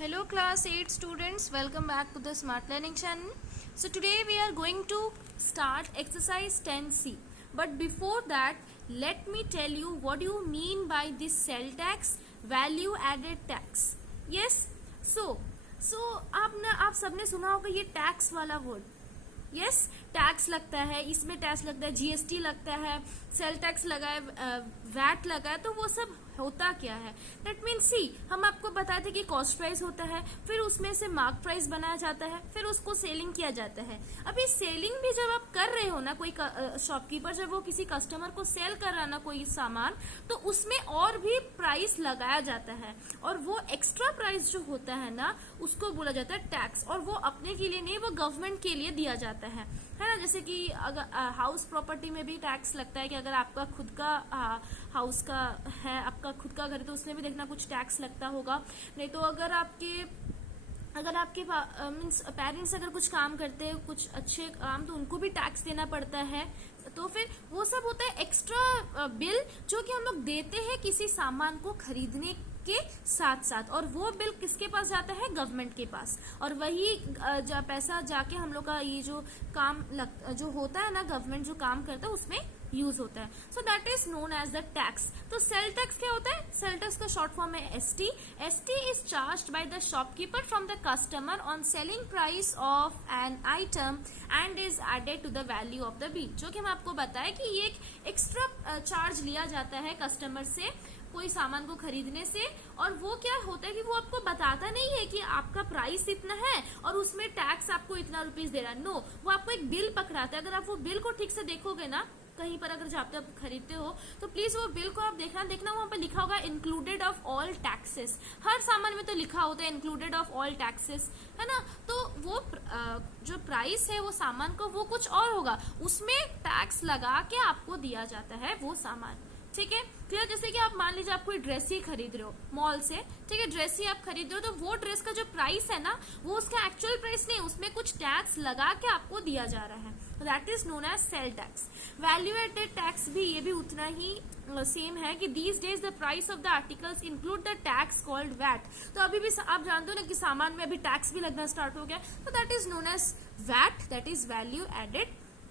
Hello class 8 students, welcome back to the Smart Learning channel. So today we are going to start exercise 10C. But before that, let me tell you what you mean by this cell tax, value added tax. Yes? So आप सबने सुना होगा ये tax वाला word. Yes tax लगता है, इसमें tax लगता है, जीएसटी लगता है, सेल टैक्स लगा है, वैट लगा है, तो वो सब होता क्या है. दैट मीन सी हम आपको बताए थे कि कॉस्ट प्राइस होता है, फिर उसमें से मार्क प्राइस बनाया जाता है, फिर उसको सेलिंग किया जाता है. अभी सेलिंग भी जब आप कर रहे हो ना, कोई शॉपकीपर जब वो किसी कस्टमर को सेल कर रहा है ना कोई सामान, तो उसमें और भी प्राइस लगाया जाता है, और वो एक्स्ट्रा प्राइस जो होता है ना उसको बोला जाता है टैक्स. और वो अपने के लिए नहीं, वो गवर्नमेंट के लिए दिया जाता है ना. जैसे कि अगर हाउस प्रॉपर्टी में भी टैक्स लगता है कि अगर आपका खुद का हाउस का है, आपका खुद का घर है, तो उसमें भी देखना कुछ टैक्स लगता होगा. नहीं तो अगर आपके मीन्स पेरेंट्स अगर कुछ काम करते हैं, कुछ अच्छे काम, तो उनको भी टैक्स देना पड़ता है. तो फिर वो सब होता है एक्स्ट्रा बिल जो कि हम लोग देते हैं किसी सामान को खरीदने के साथ साथ, और वो बिल किसके पास जाता है? गवर्नमेंट के पास. और वही पैसा जाके हम लोग का ये जो काम जो होता है ना, गवर्नमेंट जो काम करता है उसमें यूज होता है. So that is known as the tax. तो सेल टैक्स क्या होता है? सेल टैक्स का शॉर्ट फॉर्म है ST. ST is charged by the shopkeeper from the customer on selling price of an item and is added to the value of the bill. जो कि हम आपको बताया कि ये एक एक्स्ट्रा चार्ज लिया जाता है कस्टमर से कोई सामान को खरीदने से. और वो क्या होता है कि वो आपको बताता नहीं है कि आपका प्राइस इतना है और उसमें टैक्स आपको इतना रुपीस दे रहा है. नो, वो आपको एक बिल पकड़ाता है. अगर आप वो बिल को ठीक से देखोगे ना, कहीं पर अगर जहाँ पे आप खरीदते हो, तो प्लीज वो बिल को आप देखना वहां पर लिखा होगा इंक्लूडेड ऑफ ऑल टैक्सेस. हर सामान में तो लिखा होता है इंक्लूडेड ऑफ ऑल टैक्सेस, है ना. तो वो जो प्राइस है वो सामान को वो कुछ और होगा, उसमें टैक्स लगा के आपको दिया जाता है वो सामान. ठीक है, क्लियर. जैसे कि आप मान लीजिए आप कोई ड्रेस ही खरीद रहे हो मॉल से, ठीक है, ड्रेस ही आप खरीद रहे हो, तो वो ड्रेस का जो प्राइस है ना, वो उसका एक्चुअल प्राइस नहीं, उसमें कुछ टैक्स लगा के आपको दिया जा रहा है. That is known as sale tax. Value added tax भी ये भी उतना ही सेम है कि these days the price of the articles include the tax called VAT. तो अभी भी आप जानते हो ना कि सामान में अभी टैक्स भी लगना स्टार्ट हो गया, तो that is known as VAT, that is value added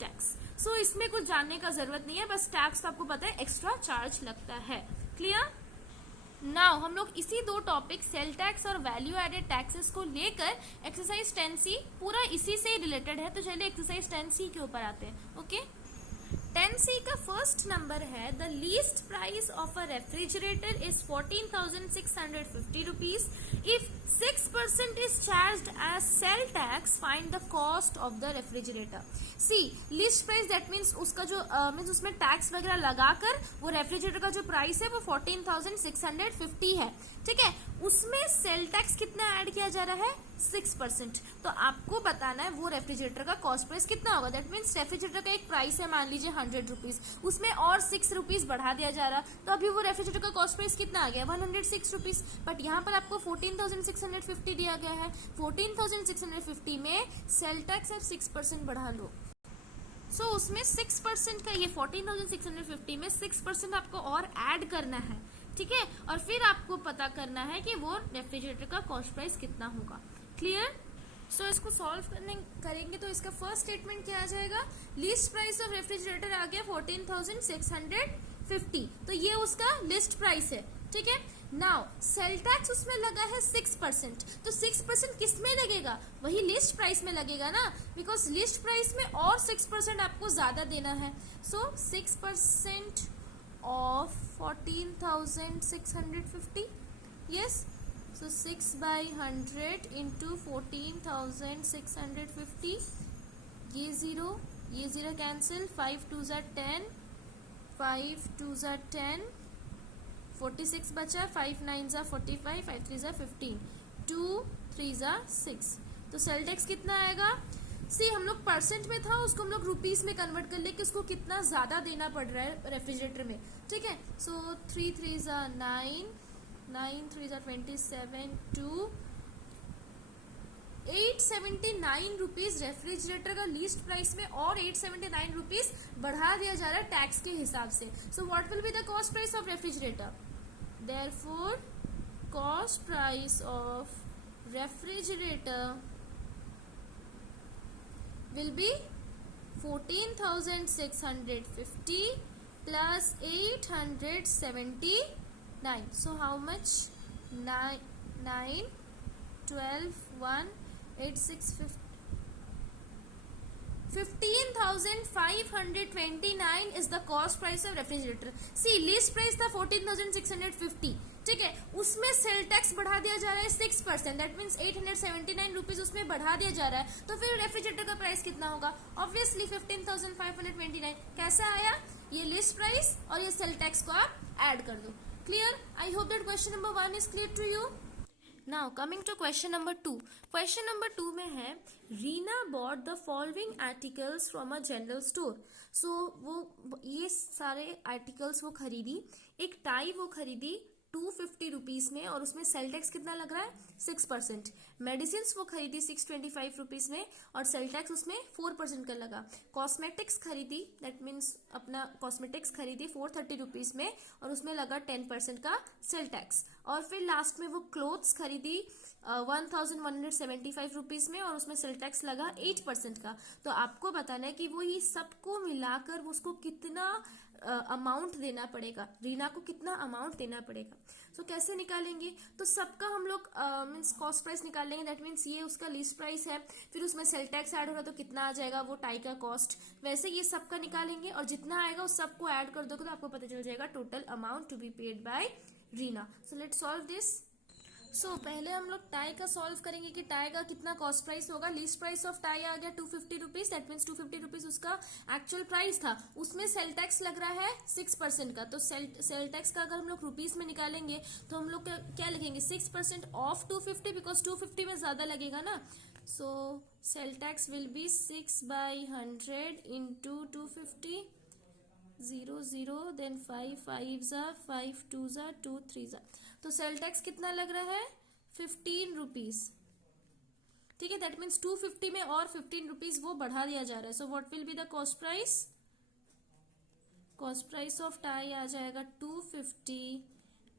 tax. So इसमें कुछ जानने का जरूरत नहीं है, बस टैक्स तो आपको पता है एक्स्ट्रा चार्ज लगता है. क्लियर. नाउ हम लोग इसी दो टॉपिक सेल टैक्स और वैल्यू एडेड टैक्सेस को लेकर एक्सरसाइज 10C पूरा इसी से रिलेटेड है. तो चलिए एक्सरसाइज 10C के ऊपर आते हैं. ओके 10C का फर्स्ट नंबर है the least price of a refrigerator is 14,650 rupees. If 6% is charged as sale tax, find the cost of the refrigerator. See list price that means उसका जो means उसमें tax वगैरह लगाकर वो refrigerator का जो प्राइस है वो 14,650 है. ठीक है, उसमें सेल टैक्स कितना ऐड किया जा रहा है? 6%. तो आपको बताना है वो रेफ्रिजरेटर का कॉस्ट प्राइस कितना होगा. दैट मीन्स रेफ्रिजरेटर का एक प्राइस है मान लीजिए 100 रुपीज, उसमें और 6 रुपीज बढ़ा दिया जा रहा, तो अभी वो रेफ्रिजरेटर का कॉस्ट प्राइस कितना आ गया? 106 रुपीज. बट यहाँ पर आपको 14,650 दिया गया है. 14,650 में सेल टैक्स आप 6% बढ़ा लो. सो उसमें 6% का, ये 14,650 में 6% आपको और ऐड करना है. ठीक है, और फिर आपको पता करना है कि वो रेफ्रिजरेटर का कॉस्ट प्राइस कितना होगा. क्लियर. सो इसको सॉल्व करेंगे तो इसका फर्स्ट स्टेटमेंट क्या आ जाएगा? लीस्ट प्राइस ऑफ रेफ्रिजरेटर आ गया 14,650. तो ये उसका लिस्ट प्राइस है. ठीक है, नाउ सेल टैक्स उसमें लगा है 6%. तो 6% किस में लगेगा? वही लिस्ट प्राइस में लगेगा ना, बिकॉज लिस्ट प्राइस में और 6% आपको ज्यादा देना है. सो 6% of 14,650. Yes, so 6/100 into 14,650. ये zero cancel. 5 2s are 10, 5 2s are 10, 46 बचा. 5 9s are 45, 5 3s are 15, 2 3s are 6. तो सेल टैक्स कितना आएगा? सी हम लोग परसेंट में था, उसको हम लोग रुपीस में कन्वर्ट कर ले कि उसको कितना ज्यादा देना पड़ रहा है रेफ्रिजरेटर में. ठीक है, सो 3 3s are 9, 9 3s are 27, 2 879 rupees refrigerator का लीस्ट प्राइस में और 879 रुपीज बढ़ा दिया जा रहा है टैक्स के हिसाब से. सो what will be the cost price of refrigerator? Therefore cost price of refrigerator will be 14,650 plus 879. So how much? 9, 12, 1, 8, 6, 15,529 is the cost price of refrigerator. See, list price था 14,650, ठीक है, उसमें सेल टैक्स बढ़ा दिया जा रहा है 6%, दैट मीन्स 879 रुपीज उसमें बढ़ा दिया जा रहा है, तो फिर रेफ्रिजरेटर का प्राइस कितना होगा? ऑब्वियसली 15,529. कैसा आया? ये लिस्ट प्राइस और ये सेल टैक्स को आप ऐड कर दो. Clear? I hope that question number 1 is clear to you. Now coming to question number 2. Question number 2 में है Reena bought the following articles from a general store. So वो ये सारे आर्टिकल्स वो खरीदी. एक टाई वो खरीदी 250 रुपीज में और उसमें सेल टैक्स कितना लग रहा है? 6%. मेडिसिन वो खरीदी 625 रुपीज में और सेल टैक्स उसमें 4% का लगा. कॉस्मेटिक्स खरीदी, दैट मीन्स अपना कॉस्मेटिक्स खरीदी 430 रुपीज में और उसमें लगा 10% का सेल टैक्स. और फिर लास्ट में वो क्लोथ्स खरीदी 1175 रुपीज में और उसमें सेल टैक्स लगा 8% का. तो आपको बताना है कि वो ये सबको मिलाकर उसको कितना अमाउंट देना पड़ेगा, रीना को कितना अमाउंट देना पड़ेगा. सो कैसे निकालेंगे? तो सबका हम लोग मीन्स कॉस्ट प्राइस निकालेंगे, दैट मीन्स ये उसका लिस्ट प्राइस है, फिर उसमें सेल टैक्स ऐड होगा तो कितना आ जाएगा वो टाई का कॉस्ट. वैसे ये सबका निकालेंगे और जितना आएगा उस सबको ऐड कर दोगे तो आपको पता चल जाएगा total amount to be paid by Reena. So let's solve this. So पहले हम लोग टाई का सॉल्व करेंगे कि टाई का कितना कॉस्ट प्राइस होगा. लिस्ट प्राइस ऑफ टाई आ गया 250 रुपीज, दैट मीन्स 250 रुपीज उसका एक्चुअल प्राइस था. उसमें सेल टैक्स लग रहा है 6% का. तो सेल टैक्स का अगर हम लोग रुपीज में निकालेंगे तो हम लोग क्या लिखेंगे? 6% ऑफ 250, बिकॉज 250 में ज्यादा लगेगा ना. So sale tax will be 6/100 into 250. 0 0 then 5 5 5 2 2 3. तो सेल टैक्स कितना लग रहा है? 15 रुपीज. ठीक है, दैट मीन्स 250 में और 15 रुपीज वो बढ़ा दिया जा रहा है. So what will be the cost price? Cost price of tie आ जाएगा 250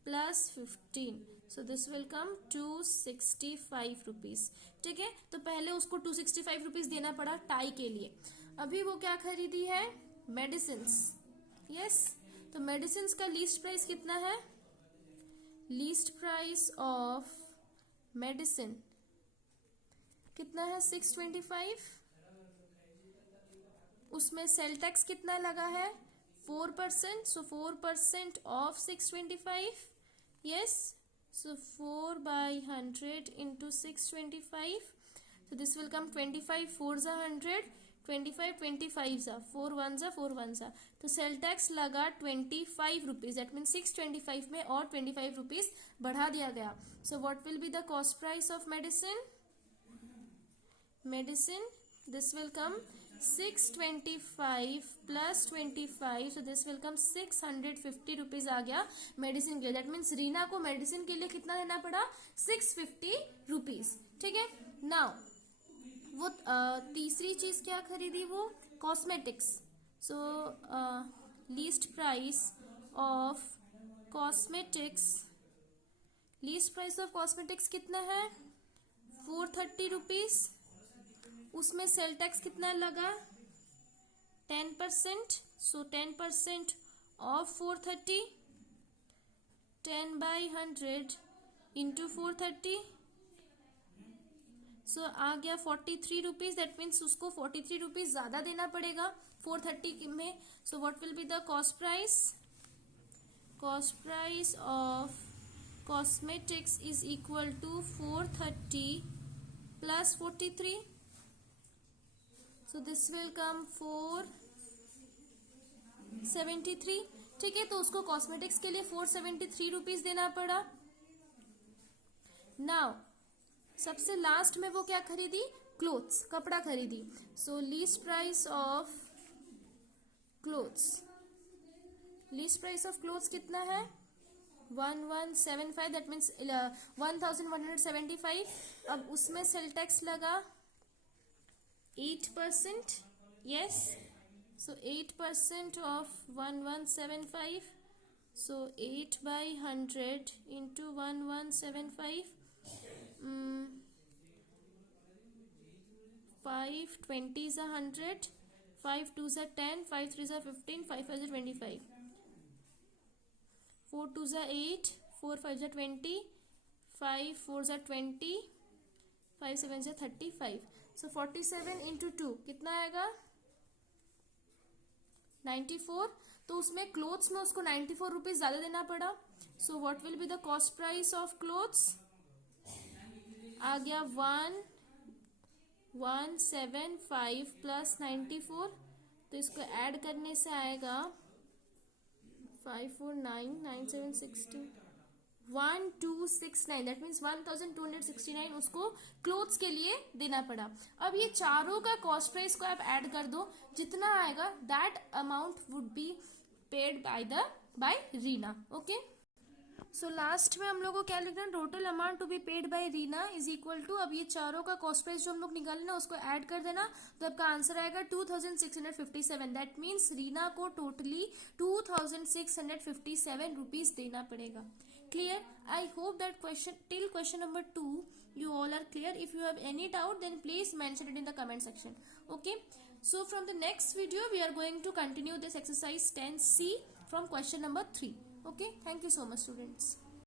plus 15. So this will come 265 rupees. ठीक है, तो पहले उसको 265 रुपीज देना पड़ा टाई के लिए. अभी वो क्या खरीदी है? मेडिसिन. यस, तो मेडिसिन का लीस्ट प्राइस कितना है? लीस्ट प्राइस ऑफ मेडिसिन कितना है? 625. उसमें सेल टैक्स कितना लगा है? 4%. सो 4% of 625. Yes, so 4/100 into 625. So this will come 25 4s are 100, 25 25s are 4 1s are 4 1s are. तो सेल टैक्स लगा 25 रुपीज, दैट मीन 625 में और 25 रुपीज बढ़ा दिया गया. So what will be the cost price of medicine? Medicine this will come 625 plus 25, so this will come 650 rupees आ गया medicine के लिए. दैट मीन्स रीना को मेडिसिन के लिए कितना देना पड़ा? 650 रुपीज. ठीक है, नाउ वो तीसरी चीज क्या खरीदी? वो cosmetics. So least price of cosmetics, least price of cosmetics कितना है? 430 रुपीज. उसमें सेल टैक्स कितना लगा? 10%. सो 10% ऑफ 430, 10/100 इंटू 430. सो आ गया 43 रुपीज. दैट मीन्स उसको 43 रुपीज ज्यादा देना पड़ेगा 430 में. So what will be the cost price? Cost price of cosmetics is equal to 430 plus 43. So this will come 473. ठीक है, तो उसको कॉस्मेटिक्स के लिए 473 रुपीज देना पड़ा. नाउ सबसे लास्ट में वो क्या खरीदी? क्लोथ्स, कपड़ा खरीदी. So least price of clothes, least price of clothes कितना है? 1175, दैट मीन्स 1175. अब उसमें सेल टैक्स लगा 8%. Yes, so 8% of 1175. So 8/100 into 1175. 5 20 is 100, 5 2s are 10, 5 3s are 15, 5 5s are 25, 4 2s are 8, 4 5s are 20, 5 4s are 20, 5 7s are 35. So 47 into 2 कितना आएगा 94. तो उसमें clothes में उसको 94 रुपीज ज्यादा देना पड़ा. So what will be the cost price of clothes. आ गया 1175 प्लस 94. तो इसको ऐड करने से आएगा 549 9760 1269. दैट मीन्स 1269 उसको क्लोथ्स के लिए देना पड़ा. अब ये चारों का कॉस्ट प्राइस को आप ऐड कर दो, जितना आएगा that amount would be paid by Reena. Okay. So last में हम लोग को क्या लिखना है, total amount to be paid by Reena is equal to, अब ये चारों का कॉस्ट प्राइस जो हम लोग निकालना उसको ऐड कर देना. तो आपका आंसर आएगा 2657. दैट मीन्स रीना को टोटली 2657 रुपीज देना पड़ेगा. Clear. I hope that question till question number 2 you all are clear. If you have any doubt then please mention it in the comment section. Okay. So from the next video we are going to continue this exercise 10C from question number 3. Okay. Thank you so much students.